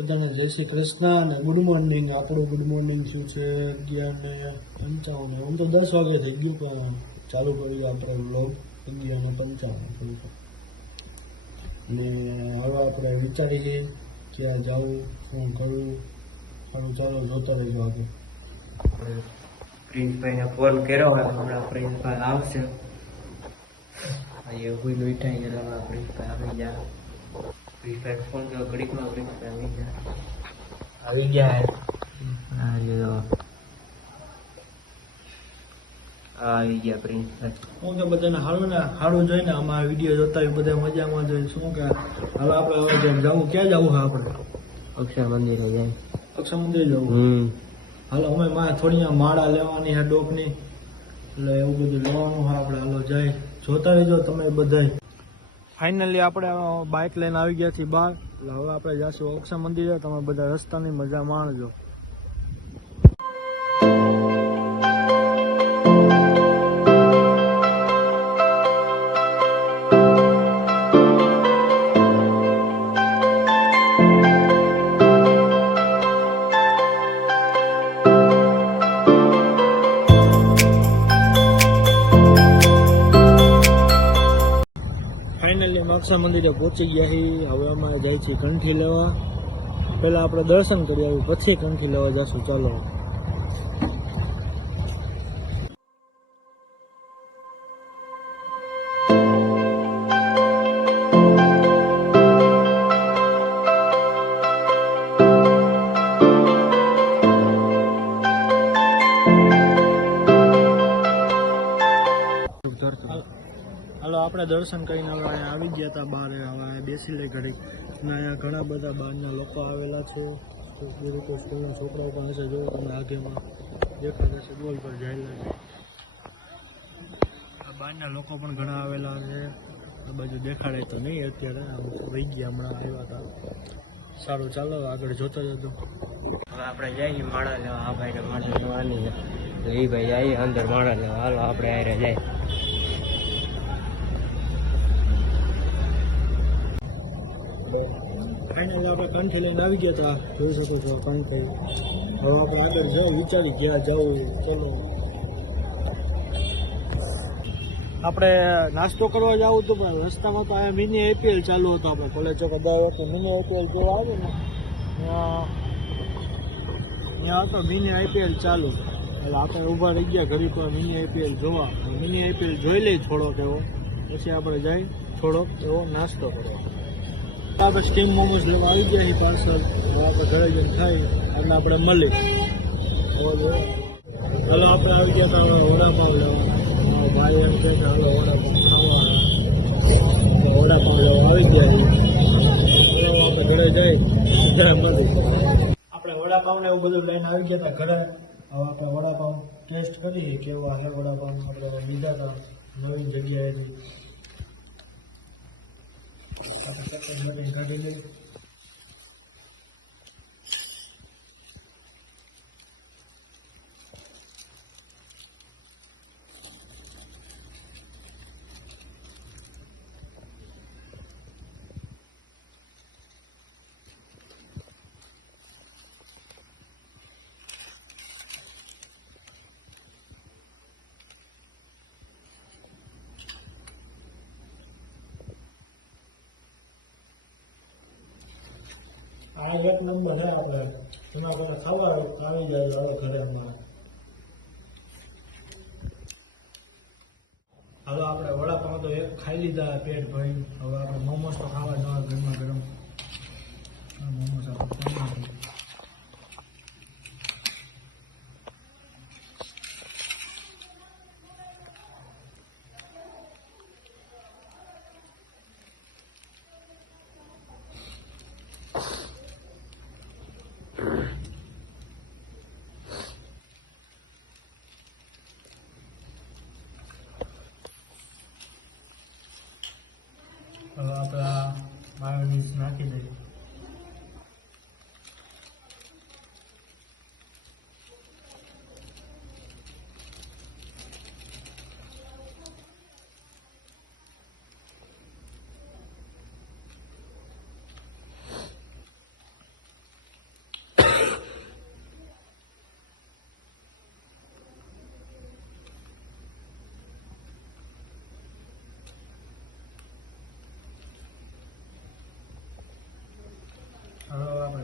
બધાને જય શ્રી કૃષ્ણ અને ગુડ મોર્નિંગ. આપણું ગુડ મોર્નિંગ થયું છે 11:55. આમ તો 10 વાગે થઈ ગયું પણ ચાલુ કર્યું આપણે વ્લોગ 11:55. અને હવે આપણે વિચારીએ ક્યાં જવું, શું કરવું. સારું, ચાલો જોતા રહેજો આગળ. પ્રિન્સભાઈને ફોન કર્યો હોય હમણાં પ્રિન્સભાઈ આવશે. અહીંયા કોઈ મીઠાઈ એટલે હમણાં પ્રિન્સભાઈ આવી ગયા. પ્રિન્સભાઈ ફોન કર્યો ઘડીકમાં પ્રિન્સભાઈ આવી ગયા. આવી ગયા પ્રિન્સભાઈ. હું કે બધાને સારું જોઈને અમારા વિડીયો જોતા હોય બધા મજામાં જોઈએ. શું કે હવે આપણે હવે જવું, ક્યાં જવું છે આપણે? અક્ષર મંદિરે જાય. અક્ષર મંદિર જવું. હાલો અમે થોડી માળા લેવાની છે ડોકની, એટલે એવું બધું લેવાનું છે આપણે. હાલો જાય, જોતા રહેજો તમે બધા. ફાઇનલી આપણે બાઇક લઈને આવી ગયા છીએ બહાર. એટલે હવે આપણે જઈશું અક્ષર મંદિરે. તમે બધા રસ્તાની મજા માણજો. ફાઇનલી અક્ષર મંદિરે પહોંચી ગયા છીએ. હવે અમે જાય છીએ કંઠી લેવા. પહેલાં આપણે દર્શન કરી આવ્યું, પછી કંઠી લેવા જઈશું. ચાલો. હાલો આપણે દર્શન કરીને હવે અહીંયા આવી ગયા હતા બહાર. હવે અહીંયા બેસી લઈ ઘડી. અને અહીંયા ઘણા બધા બહારના લોકો આવેલા છે. ગુરુકુળ સ્કૂલના છોકરાઓ પણ હશે. જો તમે આગેમાં દેખાતા છે બોલ પર જાયેલા છે. આ બહારના લોકો પણ ઘણા આવેલા છે. આ બાજુ દેખાડે તો નહીં અત્યારે, વહી ગયા હમણાં આવ્યા હતા. સારું, ચાલો આગળ જોતા જતો. હવે આપણે જઈએ માળા લેવા. આ ભાઈને માળા લેવાની છે તો એ ભાઈ જાય અંદર માળા લેવા. હાલો આપણે આરે જાય. ફાઇનલ આપણે કંઠી લઈને આવી ગયા હતા. જોઈ શકો છો કંઠી. હવે આપણે આગળ જવું, વિચારી ક્યાં જવું. ચલો આપણે નાસ્તો કરવા જવું હતું પણ રસ્તામાં તો અહીંયા મિની આઈપીએલ ચાલુ હતો. આપણે કોલેજ ચોક અદાવત મિની આઈપીએલ જોવા આવે ને ત્યાં હતો મિની આઈપીએલ ચાલુ. એટલે આપણે ઊભા રહી ગયા ઘડી પર મિની આઈપીએલ જોવા. મિની આઈપીએલ જોઈ લઈ થોડોક એવો, પછી આપણે જઈ થોડોક એવો નાસ્તો કરવા. આપણે સ્ટીમ મોમોસ લેવા આવી ગયા છીએ પાર્સલ. હવે આપણે ઘરે જઈને ખાઈ અને આપણે મળી. હાલો આપણે આવી ગયા હતા હવે વડાપાઉં લેવા. ભાઈ એમ કહે કે હાલો વડાપાઉં ખાવા. વડાપાઉં લેવા આવી ગયા છીએ. આપણે ઘરે જઈ મળી. આપણે વડાપાઉં ને એવું બધું લઈને આવી ગયા હતા ઘરે. હવે આપણે વડાપાઉં ટેસ્ટ કરીએ કેવા છે વડાપાઉં. આપણે લીધા હતા નવી જગ્યાએથી. આપણે ચક્કર કાઢી લઈએ. આ એક નંબર છે. આપણે એમાં કોઈ ખાવા આવી જાય હવે ઘરે અમારે. હાલો આપણે વડાપાઉં તો એક ખાઈ લીધા પેટ ભરી. હવે આપણે મોમોસ તો ખાવા જવા ગરમા ગરમ. મોમોસ આપણે હવે આપણે માયોનીઝ નાખી દઈએ.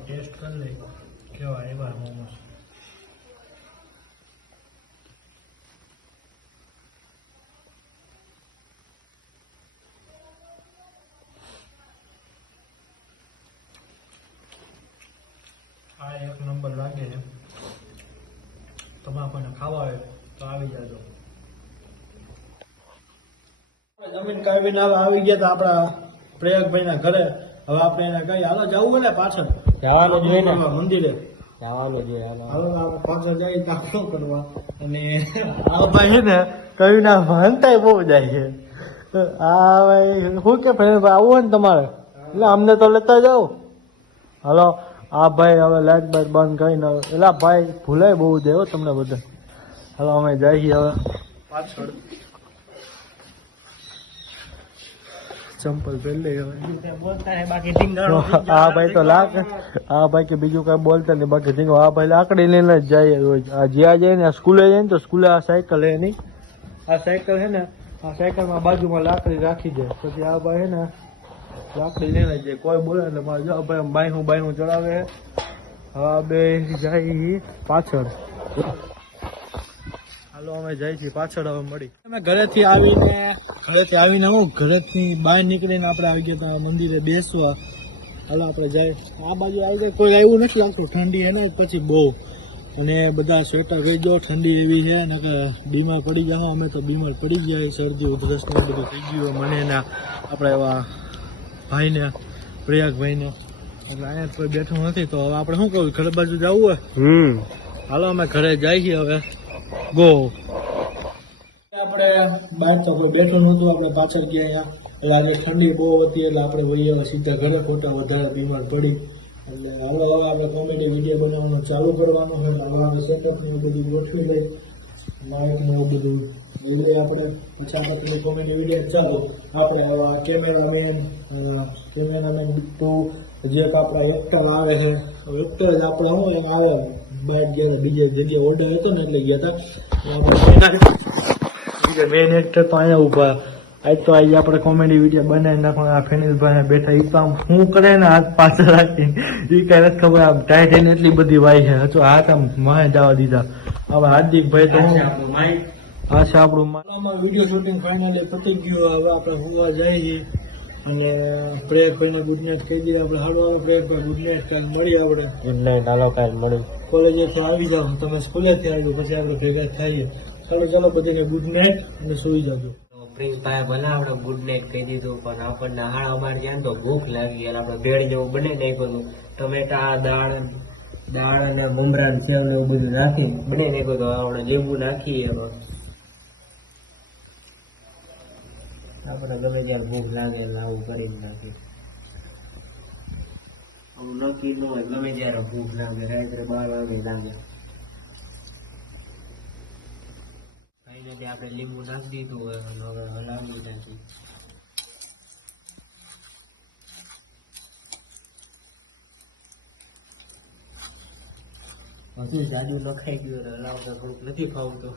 ટેસ્ટ કરી લઈ કેવા એવા મોમોસ. આ એક નંબર લાગે છે. તમારે કોઈને ખાવા હોય તો આવી જાજો. જમીન કાઢીને આવી ગયા હતા આપણા પ્રયાગભાઈના ઘરે. હવે આપણે એને કઈ હાલો જવું હોય ને પાછળ જવાનું જોઈએ ને મંદિરે જવાનું જોઈએ. હાલો આપણે પાછળ જઈએ તો શું કરવા. અને આ ભાઈ છે ને કયું ના હંતાય બહુ જાય છે. આ ભાઈ શું કે ભાઈ આવું હોય ને તમારે એટલે અમને તો લેતા જાઓ. હાલો આ ભાઈ હવે લાઈટ બાઈટ બંધ કરીને એટલે ભાઈ ભૂલાય બહુ જાય તમને બધા. હાલો અમે જઈએ હવે પાછળ. ચંપલ પહેરી લઈ હવે. આ ભાઈ તો આ ભાઈ કે બીજું કઈ બોલતા નહીં બાકી ધીંગો. આ ભાઈ લાકડી લઈને જ જાય રોજ. આ જ્યાં જાય ને સ્કૂલે જાય ને તો સ્કૂલે આ સાયકલ હે નહીં. આ સાયકલ છે ને આ સાયકલમાં બાજુમાં લાકડી રાખી દે પછી આ ભાઈ છે ને લાકડી લઈને જાય. કોઈ બોલે એટલે મારે જો ભાઈ બાયનું ચડાવે. હા બે જાય પાછળ. હાલો અમે જઈએ છીએ પાછળ. હવે મળી અમે ઘરેથી આવીને હું ઘરેથી બહાર નીકળીને આપણે આવી ગયા હતા મંદિરે બેસવા. હાલો આપણે જાય. આ બાજુ આવી જાય કોઈ આવ્યું નથી લાગતું. ઠંડી હે ને પછી બહુ. અને બધા સ્વેટર રહી ગયો. ઠંડી એવી છે ને કે બીમાર પડી જાઓ. અમે તો બીમાર પડી ગયા. શરદી ઉધરસ ને બધું થઈ ગયું મને ને આપણે એવા ભાઈને પ્રયાગભાઈને. એટલે અહીંયા કોઈ બેઠું નથી તો હવે આપણે શું કહું ઘર બાજુ જવું હોય. હાલો અમે ઘરે જઈએ હવે. ગો આપણે બહાર તો કોઈ બેઠું નહોતું. આપણે પાછળ ગયા અહીંયા. એટલે આજે ઠંડી બહુ હતી એટલે આપણે વહીએ સીધા ઘરે. ખોટા વધારે બીમાર પડી એટલે હવે આપણે કોમેડી વિડીયો બનાવવાનું ચાલુ કરવાનું હોય. હવે આપણે સેટઅપનું બધું ગોઠવી લઈ માઇકનું બધું લઈ લઈએ આપણે. પછી આપણે પેલી કોમેડી વિડીયો ચાલુ. આપણે હવે કેમેરામેન બીટુ જે આપણા એક્ટર આવે છે એક્ટર જ આપણે શું એમ આવે બહાર ગયા બીજે જગ્યાએ ઓર્ડર હતો ને એટલે ગયા હતા. મેન એક્ટર તો અહીંયા ઊભા. આજ તો આજે આપણે કોમેડી વિડીયો બનાવી નાખવા. આ ફેનિલભાઈ બેઠા એ તો આમ શું કરે ને હાથ પાછળ રાખી એ કઈ નથી ખબર. આમ ટાઈટ એને એટલી બધી વાય છે હજુ હાથ આમ માય જવા દીધા. હવે હાર્દિકભાઈ તો આ છે આપણું વિડીયો શૂટિંગ ફાઇનલી પતી ગયું. હવે આપણે હોવા જઈએ છીએ અને પ્રયાગભાઈને ગુડ નાઇટ કહી દઈએ. આપણે હાડો પ્રયાગભાઈ ગુડ નાઇટ. કાલ મળીએ આપણે. Good night. હાલો કાલ મળી કોલેજેથી આવી જાઓ. તમે સ્કૂલેથી આવી જાઓ પછી આપણે ભેગા થઈએ. ચાલો બધાને ગુડ નાઇટ અને સુઈ જાજો. પ્રિન્સભાઈ ભલે આપણે ગુડ નાઇટ કહી દીધું પણ આપણને હાડ અમારે ત્યાં તો ભૂખ લાગી અને આપણે ભેળ જેવું બને નાખ્યું હતું. ટમેટા દાળ અને મમરા ને સેવ ને એવું બધું નાખી બને નાખ્યું હતું. આપણે લીંબુ નાખીએ આપણે ગમે ત્યારે ભૂખ લાગે એટલે આવું કરી નાખીએ. આવું નક્કી ન હોય. ગમે ત્યારે ભૂખ લાગે. રાત્રે 12 વાગે લાગે. આપણે લીંબુ નાખી દીધું હોય અને હવે હલાવી નાખી. હજુ જાજુ નખાઈ ગયું હલાવતા થોડુંક નથી ફાવતું.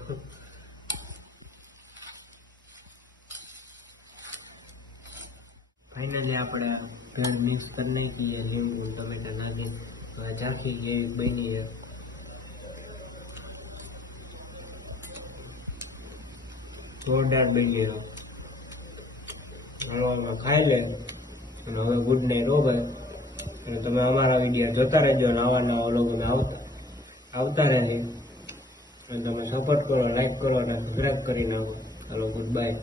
ફાઇનલી આપણે ભેળ મિક્સ કરી નાખીએ. લીંબુ ટમેટા નાખી ચાખી જેવી બની છે. જોરદાર બની ગયો. ખાઈ લે અને હવે ગુડ નાઇટ હો ભાઈ. અને તમે અમારા વિડીયો જોતા રહેજો અને આવા નવા લોકોને આવતા રહેજો અને તમે સપોર્ટ કરો, લાઈક કરો અને સબસ્ક્રાઈબ કરી નાખો. ચાલો ગુડ બાય.